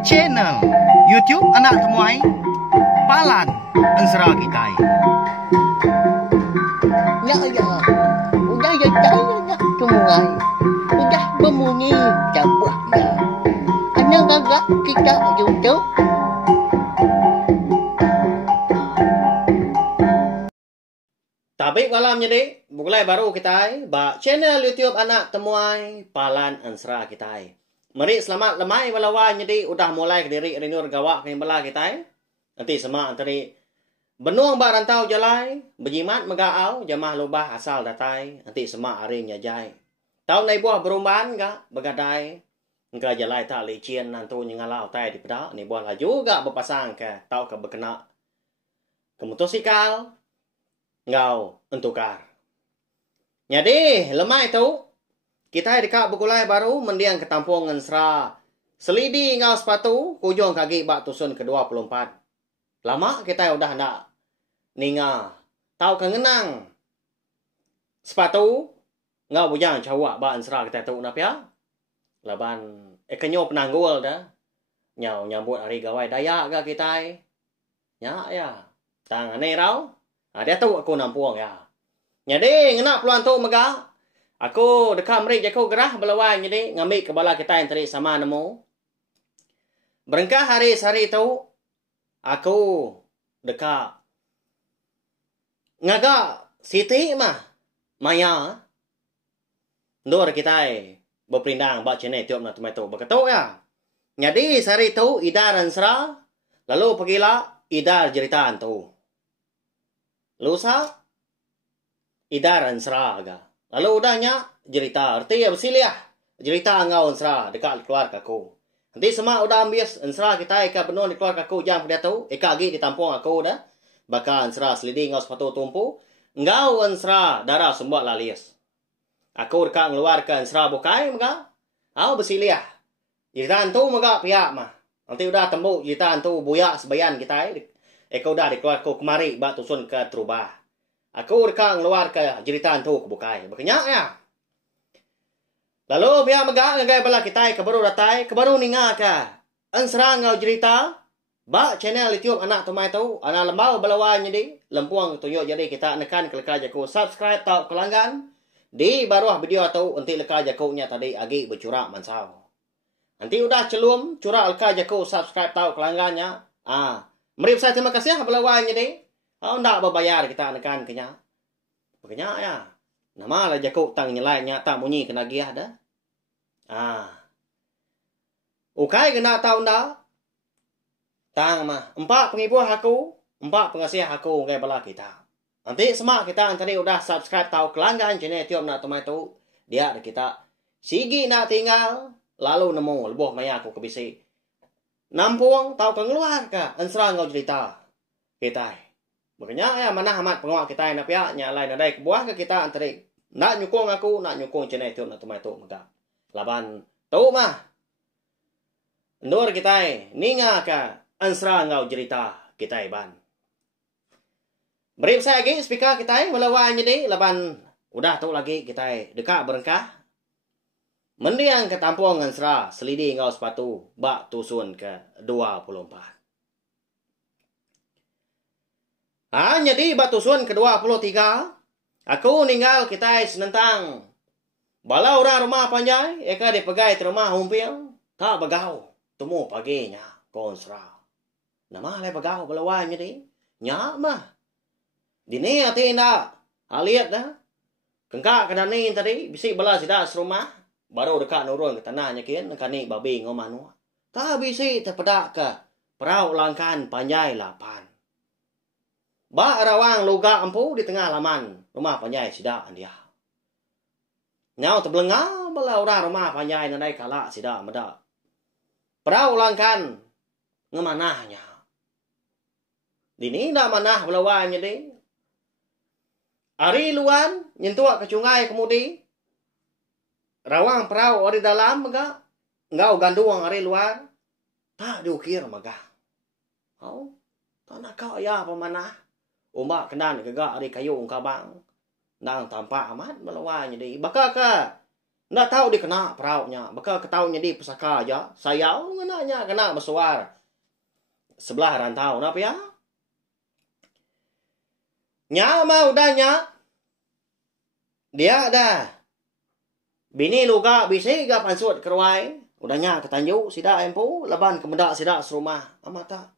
Channel YouTube anak temuai Palan Ansra Kitai. Ya, udah ya anak temuai, udah berbunyi cabutnya. Anak gagak kita YouTube. Tapi malam jadi mulai baru kita ba channel YouTube anak temuai Palan Ansra kita. Mari selamat lemai balawan jadi udah mulai ke diri rinur gawak ke bala kita. Nanti sama antari benuang ba rantau jalai berjimat megaau jamah lubah asal datai nanti sama hari nyajai. Tahun nai buah berumban ga begadai. Engka jalai tak licin nantu nyengalau tai di pedak ni buah lah juga berpasang ke tau ke berkena ke motosikal ngau entukar. Jadi lemai tu kita dekat berkulai baru mendiang ketampung Ansra. Selidi ngau sepatu kujung kaki bak tusun ke-24. Lama kita udah nak ninga. Tahu kengenang sepatu ngau bujang cawak bak Ansra kita tu nap ya. Laban kenyo penanggul dah. Nyau nyambut hari gawai Dayak ga kita. Nya ya. Tang ane rau. Dia tahu aku nampuang ya. Jadi ngena peluang tu mega. Aku dekat merik aku gerah belawai jadi ngambil kepala kita yang tadi sama nemu. Berengkah hari-hari tu aku dekat ngaga Siti mah Maya. Ndor kita berperindang bak channel tiup na tu berketuk ya. Jadi hari tu Idar Ansra lalu pergilah Idar jeritaan tu. Lusa Idar Ansra aga. Lalu udahnya cerita arti ya bersilih cerita ngau Ansra dekat keluarga aku. Nanti semua udah ambil Ansra kita eka penuh di keluarga aku jam dia tahu eka lagi di tampung aku dah. Bakal Ansra selidi ngau sepatu tumpu. Ngau Ansra darah sembuh lalis. Aku dekat ngeluarkan Ansra bukai maka. Au bersilih. Cerita tu maka pihak mah. Nanti udah tembuk cerita tu buyak sebayan kita. Eka udah di keluarga aku kemari bak tusun ke Trubah. Aku dekat ngeluarkan cerita tu kebukai. Berkenyak ya. Lalu pihak megak ngagai bala kita kebaru datai, kebaru ninga ka. Ansra ngau cerita ba channel YouTube anak tumai tu, anak lembau balawan jadi, lempuang tunjuk jadi kita nekan kelekar jaku subscribe tau kelanggan. Di baruah video tu nanti lekar jakunya tadi agi bercurak mansau. Nanti udah celum curak lekar jaku subscribe tau kelanggannya. Mari saya terima kasih balawan jadi. Ndak berbayar kita nekan kenya. Kenya ya. Nama lah jaku tang nyelainya tak bunyi kena giah dah. Ukai kena tahu ndak? Tang mah empat pengibuh aku, empat pengasih aku ngai bala kita. Nanti semak kita tadi udah subscribe tahu kelanggan channel tiup nak tomai tu. Dia ada kita sigi nak tinggal lalu nemu lebuh maya aku kebisi. Nampung tahu keluar ka Ansra ngau cerita. Kita. Makanya ya mana amat pengawal kita yang napia nyalai nadai kebuah ke kita antri nak nyukung aku nak nyukung channel tiup nak tomai tu maka. Laban tu mah. Ndur kita ninga ka Ansra ngau cerita kita ban. Beri saya lagi speaker kita melawan jadi laban udah tu lagi kita dekat berengkah. Mendiang ke tampung Ansra selidi ngau sepatu bak tusun ke 24. Jadi bak tusun ke 23 aku ninggal kita senentang bala orang rumah panjai eka dipegai di rumah humpil tak bagau temu paginya konsra. Nama le bagau balawan jadi nya mah. Dini ati na aliat dah. Kengka kadani tadi bisi bala sida serumah baru dekat nurun ke tanahnya kian kani babi ngomanu. Ta bisi terpedak ke perau langkan panjai lapan. Ba rawang luga empu di tengah laman rumah panjai sida dia. Nyau terbelengah bala orang rumah panjai nadai kala sida meda. Perau langkan ngemanahnya. Dini dah manah belawan jadi. Ari luan nyentuak ke sungai kemudi. Rawang perau ari dalam mega. Ngau ganduang ari luar. Tak diukir mega. Tanah kau ya pemanah. Umbak kenan kegak ari kayu ungkabang. Nang tampak amat belawan jadi. Bakal ka Ndak tahu dia kena perautnya. Bakal ketahunya di pusaka aja. Saya kena bersuara. Sebelah rantau. Kenapa ya? Nya mau udahnya. Dia ada. Bini luka bisi ga pansut keruai. Udahnya ketanju sida empu. Laban kemendak sida serumah. Amata.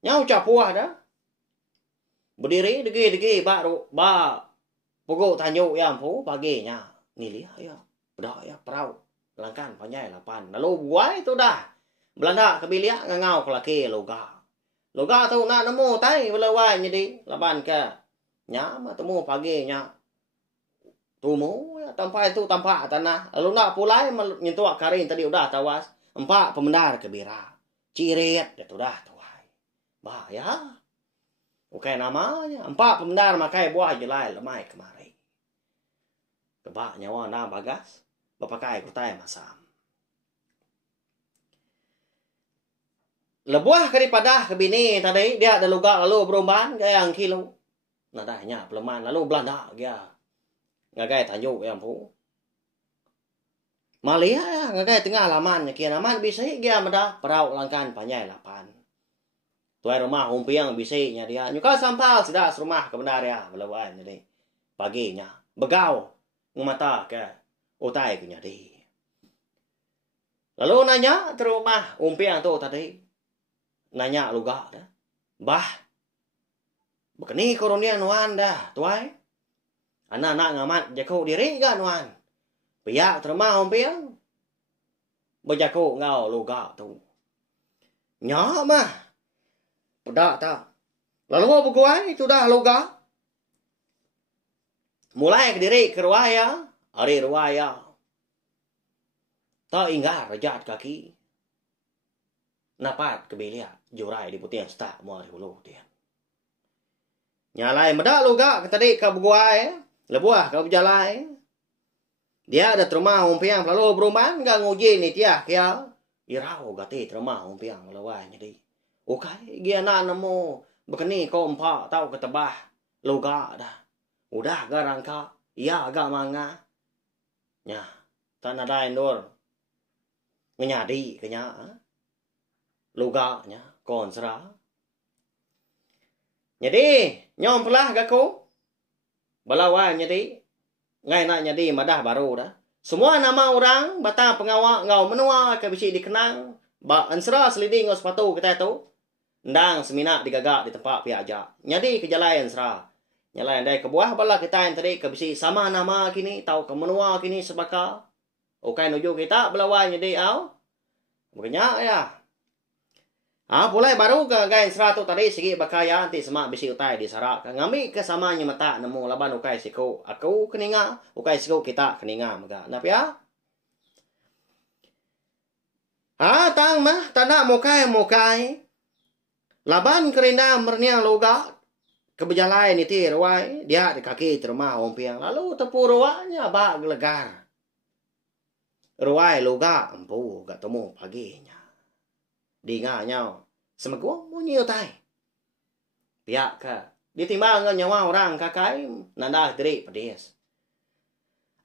Nya ucap puah dah. Berdiri degi baru. Pukul tanju ya empu paginya. Nili ya. Bedak ya perau. Langkan panjai lapan. Lalu buai itu dah. Belanda kebiliak ngangau kelaki loga. Loga tu nak nemu tai belawai jadi laban ke. Nya ma temu pagi nya. Tumu ya tampak itu tampak tanah. Lalu nak pulai menyentuh karin tadi udah tawas. Empat pemendar kebira. Cirit itu dah tuai. Bah ya. Oke namanya. Empat pemendar makai buah jelai lemai kemari. Kebak nyawa na bagas. Bapakai kutai masam. Lebuah daripada ke bini tadi. Dia ada luga lalu berumban. Gaya yang kilo. Nadahnya peleman. Lalu Belanda. Dia. Ngagai tanjuk yang pu. Malia ya. Ngagai tengah laman. Kia laman bisa. Dia medah. Perau langkan panjai lapan. Tuai rumah humpiang bisa. Dia. Nyuka sampal. Sudah serumah ke benar ya. Belawai jadi. Paginya. Begau. Ngumata ke utai ku nyadi. Lalu nanya ke rumah umpiang tu tadi. Nanya luga dah. Bah. Bekeni koronian nuan dah tuai. Anak-anak ngamat jaku diri kan nuan. Piyak terima umpiang. Berjaku ngau luga tu. Nya mah. Pedak tak. Lalu berguai itu dah luga. Mulai ke diri ke ruaya. Hari ruaya. Tak ingat rejat kaki. Napat ke belia. Jurai di putihan setak. Muari hulu dia. Nyalai medak luga. Tadi ke buguai. Lebuah ke berjalai. Dia ada terumah umpiang. Lalu berumban. Gak nguji ni tiah kia. Irau gati terumah umpiang. Melawai jadi. Okai. Gia nak nemu. Bekeni kau empat. Tahu ketebah. Luga dah. Udah agak rangka. Iya agak manga. Nya. Tak ada endor. Ngenyadi kenya. Luga nya. Konsra. Jadi. Nyom pelah gaku. Balawai nyadi. Ngai nak nyadi madah baru dah. Semua nama orang. Batang pengawak ngau menua. Kabisi dikenang. Ba ansra seliding ngau sepatu kita tu. Ndang seminak digagak di tempat pihak ajak. Nyadi kejalai ansra. Nyalain dari kebuah bala kita yang tadi kebisi sama nama kini tahu ke menua kini sebaka. Okai nuju kita belawai jadi au. Bukannya ya. Pulai baru ke gain 100 tadi segi bakaya nanti semak bisi utai di sarak. Ngami ke samanya mata nemu laban ukai siku. Aku keninga, ukai siku kita keninga mega. Napa ya? Tang mah tanah mokai. Laban kerinda merniang loga. Kebejalai ni ti ruai. Dia di kaki terumah ompiang. Lalu tepu ruanya bak gelegar. Ruai loga empu gak temu paginya. Dinganya. Semegong bunyi utai. Pihak ke. Ditimbang nyawa orang kakai. Nanda diri pedes.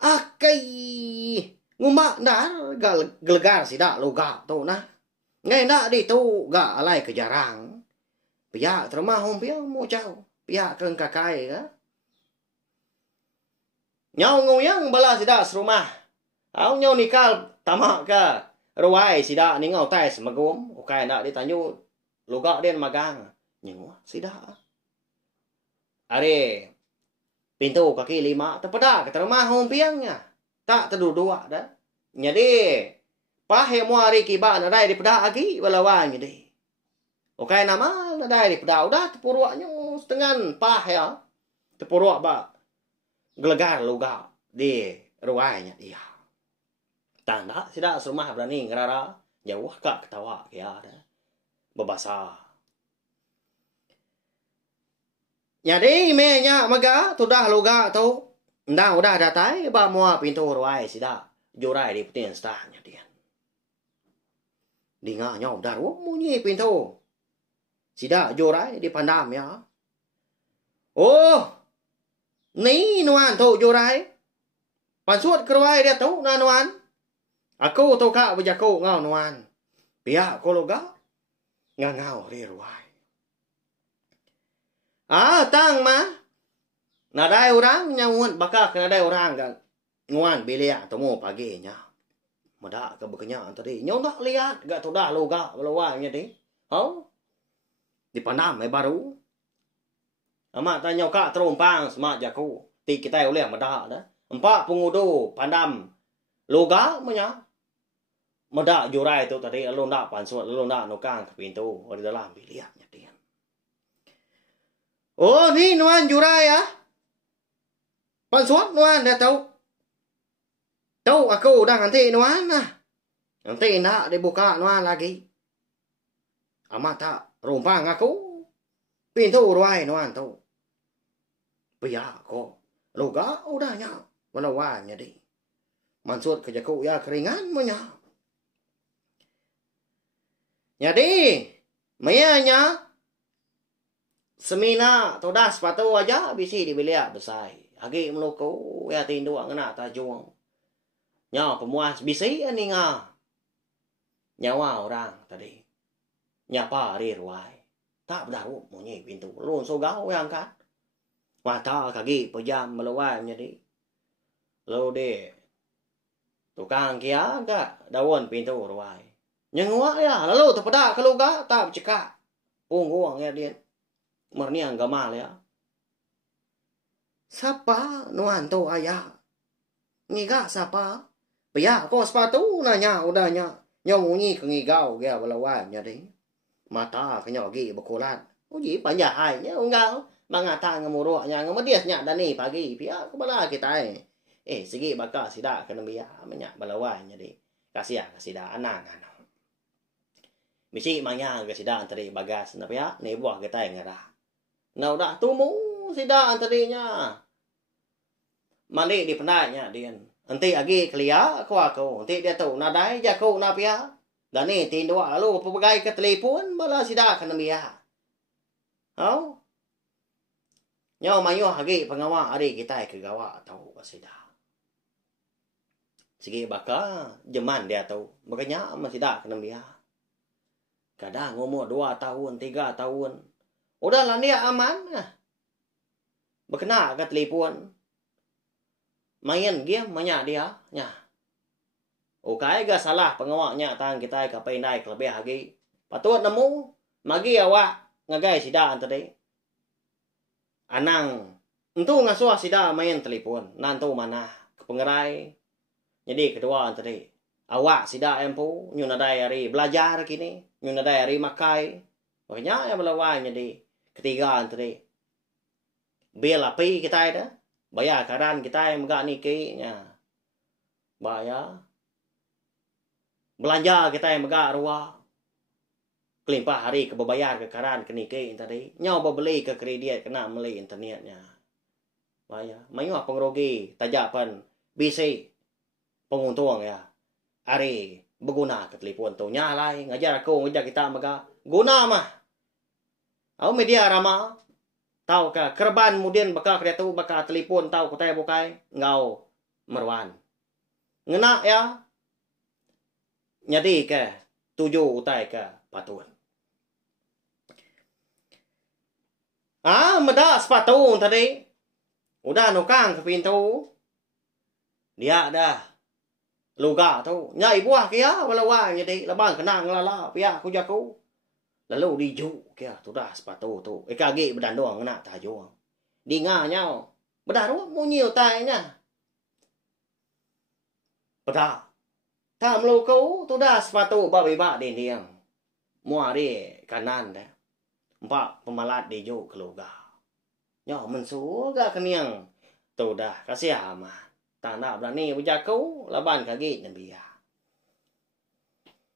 Akai. Ngumak dah gelegar sidak loga tu nah. Ngai nak di tu gak alai kejarang. Pihak terumah ompiang mau jauh. Pihak keng kakai ka. Nyau nguyang bala sida serumah. Au nyau nikal tamak ka. Ruai sida ni ngau tai semegum. Ukai nak ditanyu loga den magang. Nyengu sida. Are pintu kaki 5 terpedak ke terumah hompiangnya. Tak terdua dah. Jadi pahe muari kiba nadai dipedak lagi balawan jadi. Ukai nama nadai dipedak udah tepuruaknya setengah pah ya. Tepuruak ba gelegar loga di ruainya dia. Tanda sida serumah berani ngerara jauh kak ketawa ya ada. Bebasa. Jadi menya maga tudah loga tu. Ndang udah datai ba mua pintu ruai sida. Jurai di putian stahnya dia. Dinganya udah munyi pintu. Sida jurai di pandam ya. Oh. Ni nuan tu jurai. Pansut keruai dia tahu na nuan. Aku tu kak berjaku ngau nuan. Pihak ko loga. Ngau ri ruai. Tang ma. Nadai orang nyawun bakak nadai orang kan. Nguan bilia temu pagi nya. Mada ke bekenya tadi. Nyau nak lihat gak tu dah loga belawanya di. Dipandam baru. Amat tanya kak terumpang semak jaku. Ti kita oleh mada dah. Empat pengudu pandam loga menya. Mada jurai tu tadi lalu nak pansut lalu nak nukang ke pintu di dalam biliknya dia. Oh ni nuan jurai ya. Pansut nuan dah tahu. Tahu aku dah nanti nuan nah. Nanti nak dibuka nuan lagi. Amat tak rumpang aku. Pintu ruai nuan tu. Pihak ko. Loga udahnya. Melawannya di. Mansut kerja ku ya keringan menya. Jadi, mayanya semina toda sepatu aja bisi di bilik besar. Agi meluku ya tindu ngena tajung. Nya pemuas bisi ani nga. Nyawa orang tadi. Nyapa ri ruai. Tak berdaru munyi pintu. Lun sogau yang kan. Mata kaki pejam melawan jadi. Lalu de tukang kia agak daun pintu ruai. Nyengwa ya, lalu terpedak kalau gak tak bercekak. Punggung ya dia. Merniang gamal ya. Siapa nuan tu ayah? Ngiga siapa? Pihak kau sepatu nanya udahnya. Nyamunyi ke ngigau ya belawan jadi. Mata kenyogi berkulat. Uji panjahainya enggak. Mangata ngemuruknya ngemediasnya dani pagi. Pihak kepala kita segi bakal sidak kena biar menyak belawan jadi. Kasih dah anang. Misi mangya ke sida antari bagas na pia ni buah kita ngara. Na udah tumu sida antarinya. Mali di pendanya dian. Anti agi kelia aku. Anti dia tahu nadai jaku na pia. Dan ni tindu lalu pepegai ke telefon bala sida kana mia. Nyau mayu agi pengawa ari kita ke gawa tahu sida. Sigi baka jeman dia tahu. Makanya masida kana mia. Kadang umur 2 tahun, 3 tahun. Udahlah dia aman. Berkena ke telepon. Main game banyak dia. Okay, gak salah pengawaknya tang kita ke pendai kelebih lagi. Patut nemu. Magi awak ngagai sida tadi. Anang. Entu ngasuh sida main telepon. Nantu mana. Kepengerai. Jadi kedua tadi. Awak sida empu. Nyunadai hari belajar kini. Nyunadai hari makai. Makanya yang melawan jadi. Ketiga tadi. Bil api kita ada. Bayar karan kita yang megak niki. Bayar. Belanja kita yang megak ruah. Kelimpah hari kebebayar ke karan ke niki tadi. Nyawa beli ke kredit kena beli internetnya. Bayar. Mayu pengerugi. Tajapan. BC. Penguntung ya. Hari berguna ke telepon tu. Nyalai. Ngajar aku. Ngajar kita megak. Guna mah. Aku media ramah. Tahu ke. Kerban kemudian bakal kereta tu. Bakal telepon tahu kutai bukai. Ngau. Merwan. Ngena ya. Nyadi ke. 7 utai ke. Patun. Meda sepatu tadi. Udah nukang ke pintu. Dia dah. Luga tu. Nyai buah kia. Walawang jadi. Labang kenang lala. Pihak ku jaku. Lalu diju kia. Tu dah sepatu tu. Kagi berdanduang nak tajung. Di nganyau. Berdaruang munyi utainya. Beda. Tam luku. Tu dah sepatu. Babibak dinding. Muari kanan dah. 4 pemalat diju ke luga. Nyo mensuga keniang. Tu dah. Kasih amat. Tak nak berani berjaku. Laban kaki Nabi ya.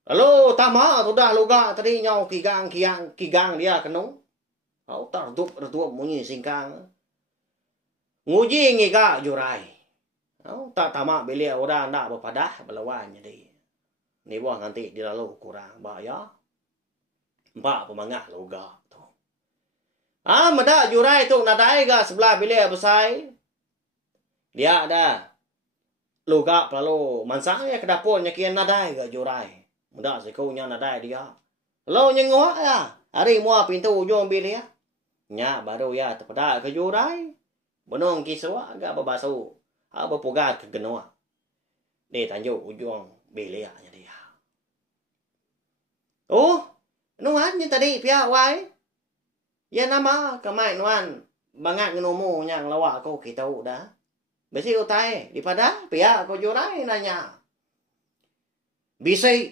Lalu tama tu dah luga tadi nyau kigang dia kenung. Tak redup munyi singkang. Nguji ngiga jurai. Tak tamak bila orang nak berpadah berlawan jadi. Ni buah nanti di lalu kurang bahaya. 4 pemangah luga tu. Meda jurai tu nadai ga sebelah bilik besar. Dia dah. luga lalu mansang ya ke dapur nya kian nadai ga jurai. Muda seku nya nadai dia. Lalu nya ngok ya. Hari mua pintu ujung bil ya. Nya baru ya tepada ke jurai. Benong kiswa ga babasu. Ha bapugat ke genua. Di tanjuk ujung bil ya nya dia. Oh, nuan nya tadi pia wai. Ya nama kamai nuan bangat ngenomu nya lawa aku kita dah. Besi utai di pada pihak ko jurai nanya. Bisi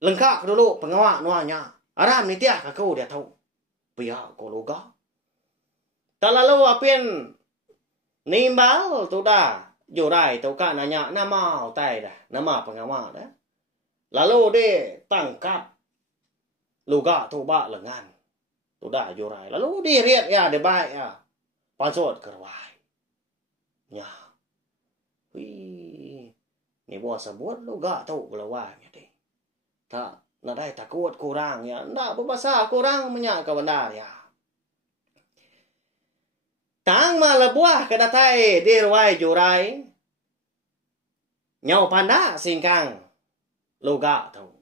lengkap dulu pengawak nuanya. Aram ni tiak aku dia tahu. Pihak ko luga. Tak lalu apin nimbal tu dah jurai tu kan nanya nama utai dah. Nama pengawak dah. Lalu dia tangkap luga tu bak lengan. Tu dah jurai. Lalu dia riat ya dia baik ya. Pansut kerwai. Nya. Wih. Ni buat sebut lu gak tahu belawangnya deh. Tak nadai takut kurang ya. Ndak berbahasa kurang menyak ke benar ya. Tang malah buah kedatai di ruai jurai. Nyau panda singkang. Lu gak tahu.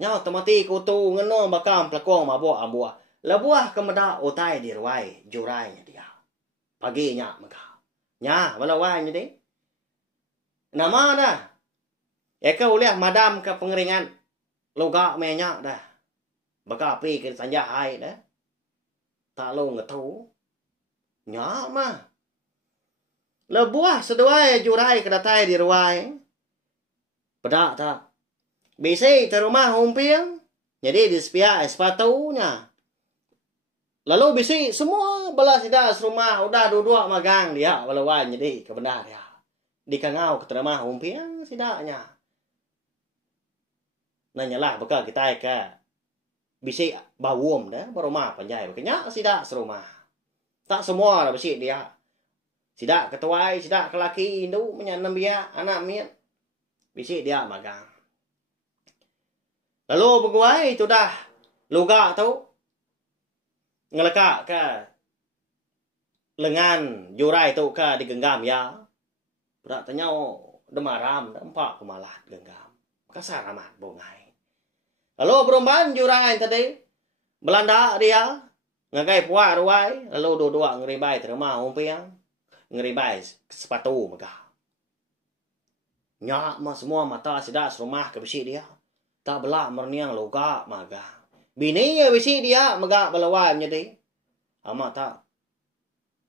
Nyau temati kutu ngeno bakam pelakong mabuk abuah. Lebuah kemeda utai di ruai jurai dia. Paginya megah. Nya, balawanya deh. Nama dah. Ya kau lihat madam ke pengeringan. Loga menyak dah. Baka api ke sanja hai dah. Tak lo ngetau. Nya mah. Lebuah seduai jurai kedatai di ruai. Pedak tak. Bisi terumah humpiang. Jadi di sepia sepatunya. Lalu bisi semua belas tidak serumah udah dua-dua magang dia balawan jadi kebenar ya. Di kangau keterima humpiang sidaknya. Nanyalah bekal kita ke bisi bawum dah berumah panjai bekenya sidak serumah. Tak semua dah bisi dia. Sidak ketuai, sidak kelaki Hindu menyanam dia anak miat. Bisi dia magang. Lalu beguai itu dah luga tu ngelekak ke lengan jurai tu ke digenggam ya. Berat tanya demaram empat kemalat genggam. Kasar amat bongai. Lalu perempuan jurai tadi Belanda dia ngagai puak ruai. Lalu dua-dua ngeribai terima umpiang. Ngeribai sepatu megah. Nyak mah semua mata sidak serumah ke besi dia. Tak belak merniang loga magah. Bini ya bisi dia megak balawan jadi. Amat tak.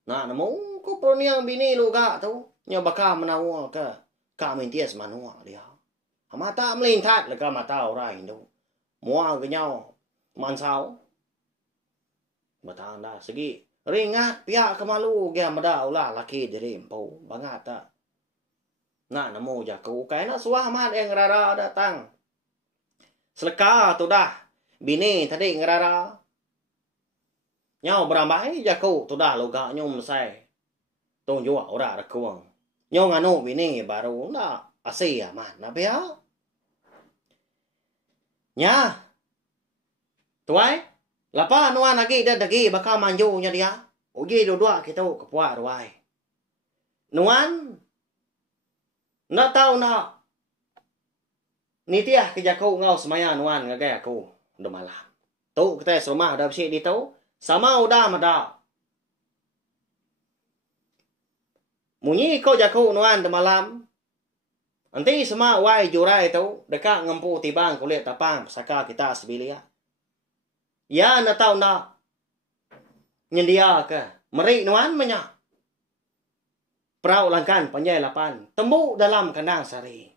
Nak nemu ko perniang bini lu gak tu. Nya bakal menawa ke. Kami tias manua dia. Amat tak melintat leka mata orang Hindu. Mua genyau. Mansau. Batang dah segi. Ringat pihak kemalu. Gia meda ulah laki diri empau. Bangat tak. Nak nemu jaku. Kaya nak suah mat yang rara datang. Seleka tu dah. Bini tadi ngerara. Nyau berambai jaku tu dah loga nyum sai. Tong jua ora rekuang. Nyau nganu bini baru na asih aman na bia. Nya. Tuai, lapa nuan lagi dah dagi bakal manju nya dia. Uji dua-dua kita kepuak ruai. Nuan na tahu na nitiah ke jaku ngau semaya nuan ngagai aku. Udah malam. Tu kita serumah dah bersih di tu. Sama udah mada. Munyi kau jaku nuan dah malam. Nanti semua wai jurai tu. Dekat ngempu tibang kulit tapang. Saka kita sebilia. Ya na tahu na. Nyendia ke. Merik nuan menyak. Perau langkan panjai lapan. Tembuk dalam kandang sari.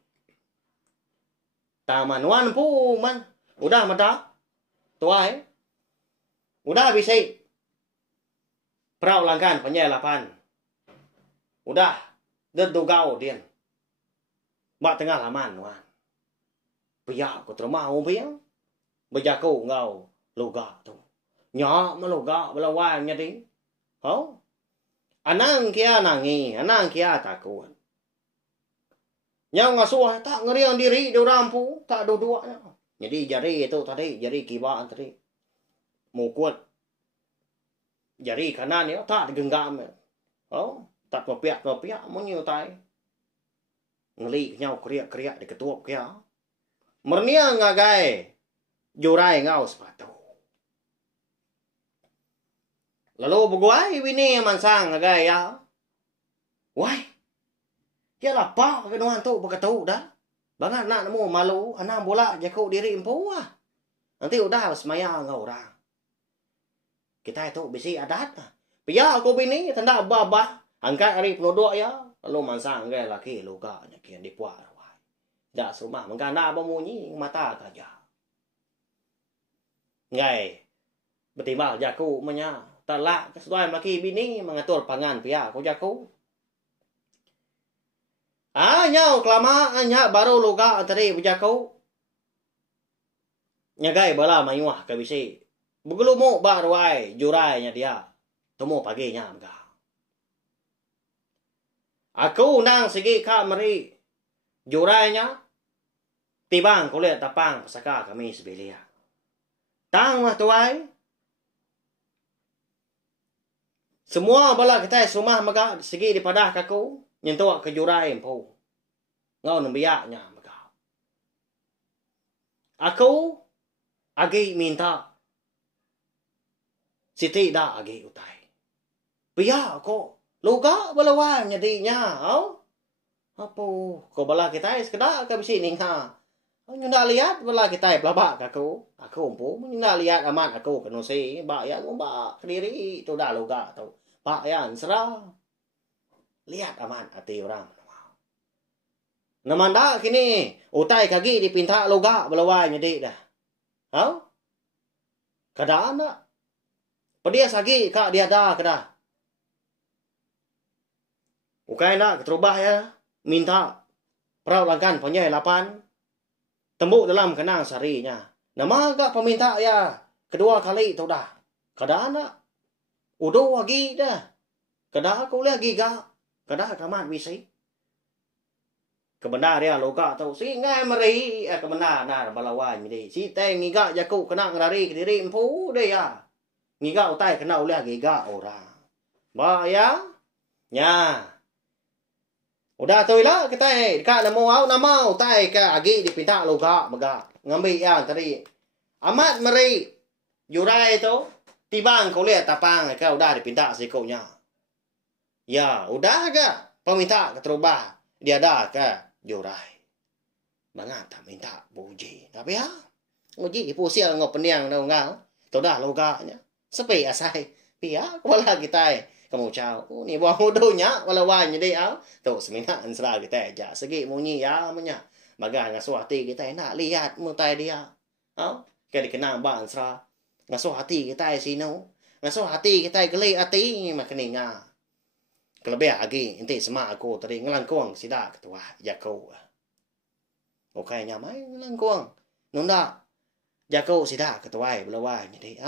Taman nuan pu man. Udah mada. Tuai. Udah bisa. Perau langkan panjai lapan. Udah. Dedugau dia. Bak tengah laman nuan. Pihak ko terima umpiang. Bejaku ngau loga tu. Nyak meloga belawangnya di. Oh. Anang kia nangi. Anang kia takut. Yang ngasuh tak ngeriang diri di rampu. Tak dua-duanya. Jadi jari itu tadi, jari kibaan tadi. Mukut. Jari kanan ya, tak digenggam. Oh, tak kepiak-kepiak menyutai. ngeli nhau kriak-kriak di ketuap kia. Mernia ngagai jurai ngau sepatu. Lalu buguai bini mansang ngagai ya. Wai. Ya lapar kenuan tu berkatu dah. Bangat nak nemu malu anak bola jaku diri empu ah. Nanti udah semaya ngau orang. Kita itu bisi adat. Pia aku bini tanda babah angkat hari pelodok ya. Lalu mansang ngagai laki luka nyakian di puar. Dah rumah mengkana bemunyi mata kaja. Ngai betimbal jaku menya talak kesuai laki bini mengatur pangan pia aku jaku. Nyau kelama nya baru luka tadi bujaku. Nyagai bala mayuah ke bisi. Begelumu baruai jurai nya dia. Temu pagi nya mga. Aku nang segi ka meri jurai nya. Tibang kulit tapang pasaka kami sebelia. Tang mah tuai. Semua bala kita rumah mga segi di padah kaku. Nyentuh ke jurai empu. Ngau nembiaknya maka. Aku agi minta. Siti dah agi utai. Pia aku luka balawan nyadinya. Apa? Kau bala kita sekedar ke sini ha. Nyunda lihat bala kita pelabak aku. Aku empu nyunda lihat amat aku kena si bak yang ngombak kediri tu dah luka tu. Bak yang serah. Lihat aman hati orang. Namanda kini utai kaki dipinta loga belawai nyedi dah. Kada anak. Pedia sagi kak dia dah kada. Ukai nak keterubah ya. Minta perawatkan penyai 8. Tembuk dalam kenang sarinya. Nama agak peminta ya. Kedua kali tu dah. Kada anak. Udo lagi dah. Kada aku lagi gak. Kada kamat bisi. Kebenar dia loka tau. Si ngai meri. Kebenar dah balawan ni. Si teng ngiga jaku kena ngerari ke diri empu dia ya. Ngiga utai kena ulah giga orang. Ba ya. Nya. Udah tu lah kita dekat nama utai ke agi dipinta loka mega. Ngambil yang tadi. Amat meri. Jurai tu. Tibang kau lihat tapang ke udah dipinta sikonya. Ya, udah agak peminta keterubah. Dia dah ke jurai. Bangat tak minta puji. Tapi ya, puji pusia ngau peniang dah ngau. Tu dah loganya. Sepi asai. Pia, kepala kita kamu cau. Ni buang mudunya, walawan jadi tu semina ansra kita aja. Segi munyi ya menya. Bagai ngasuh hati kita nak lihat mutai dia. Kaya dikenang bang ansra. Ngasuh hati kita sino. Ngasuh hati kita geli hati makeninga. Kelebih lagi, nanti semak aku tadi ngelangkuang sida ketua jaku. Oke nyamai ngelangkuang. Nunda jaku sida ketua belawai jadi.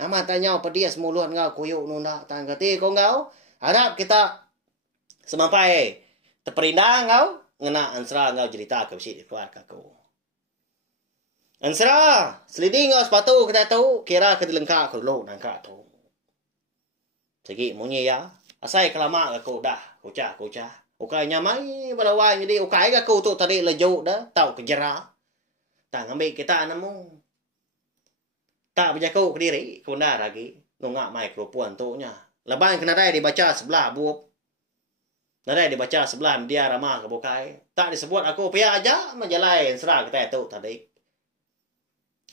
Amat tanya pedia semuluan ngau kuyuk nunda tanggati kau ngau. Harap kita semampai terperindah ngau ngena ansra ngau cerita ke bisi keluarga aku. Ansra, seliding ngau sepatu kita tahu kira kedilengkak ke lo nangka tu. Segi munyi ya. Asai kelama aku dah kucah. Ukai nyamai balawai jadi ukai aku tu tadi lejuk dah tahu kejera. Tak ngambil kita namu. Tak berjaku ke diri kena lagi nungak mai kerupuan tu nya. Leban kena dai dibaca sebelah buop. Nadai dibaca sebelah dia ramah ke bukai. Tak disebut aku pia aja menjalai serah kita tu tadi.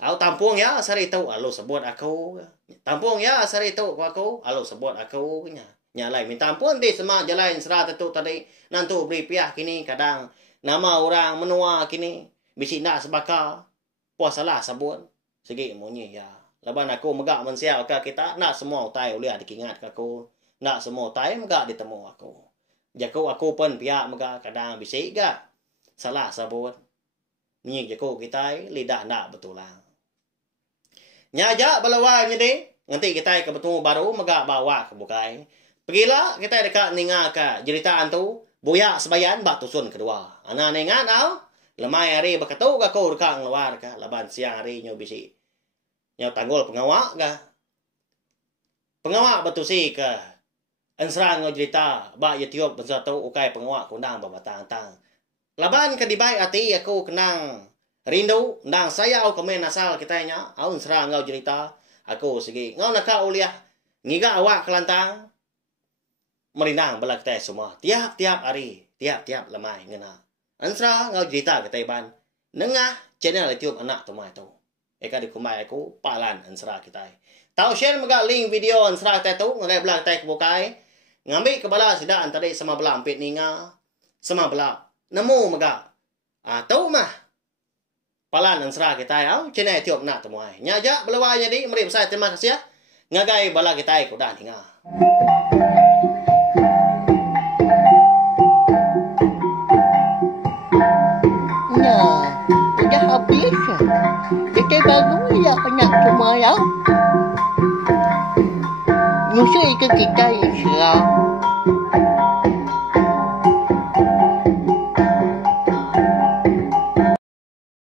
Aku tampung ya sari tu alu sebut aku. Tampung ya sari tu aku alu sebut aku nya. Nyalai minta ampun di semua jalan serah tu tadi. Nantu beri piah kini kadang nama orang menua kini. Bisi nak sebaka. Puasalah sabun. Segi munyi ya. Leban aku megak mensial ke kita. Nak semua utai boleh dikingat ke aku. Nak semua utai megak ditemu aku. Jaku aku pun piak megak kadang bisi gak. Salah sabun. Munyi jaku kita lidah nak betulang. Nyajak balawai jadi. Nanti kita ke bertemu baru megak bawa ke bukai. Pergilah kita dekat ninga ke jeritaan tu. Buyak sebayan bak tusun kedua. Anak ningan lemai hari berketu ke kau dekat ngeluar ke. Leban siang hari nyo bisi. Nyo tanggul pengawak ke. Pengawak betusi ke. Ensra nyo cerita. Bak ya tiup bensa tu ukai pengawak kundang berbatang-tang. Laban ka di baik ati aku kenang rindu ndang saya au komen asal kita nya au sera ngau cerita aku segi ngau nak uliah ngiga awak kelantang merindang bala kita semua tiap-tiap hari tiap-tiap lemai ngena ansra ngau cerita kita ban nengah channel YouTube anak tumai tu eka di kumai aku palan ansra kita tau share maga link video ansra kita tu ngai bala kita kebukai ngambil kebala sida antara sama bala ampit ninga sama bala nemu maga tau mah palan ansra kita au channel YouTube anak tumai nyaja belawa jadi mari saya terima kasih ya ngagai bala kita ko dan hinga udah habis. Kita baru ya anak semua ya. Nyusul ke kita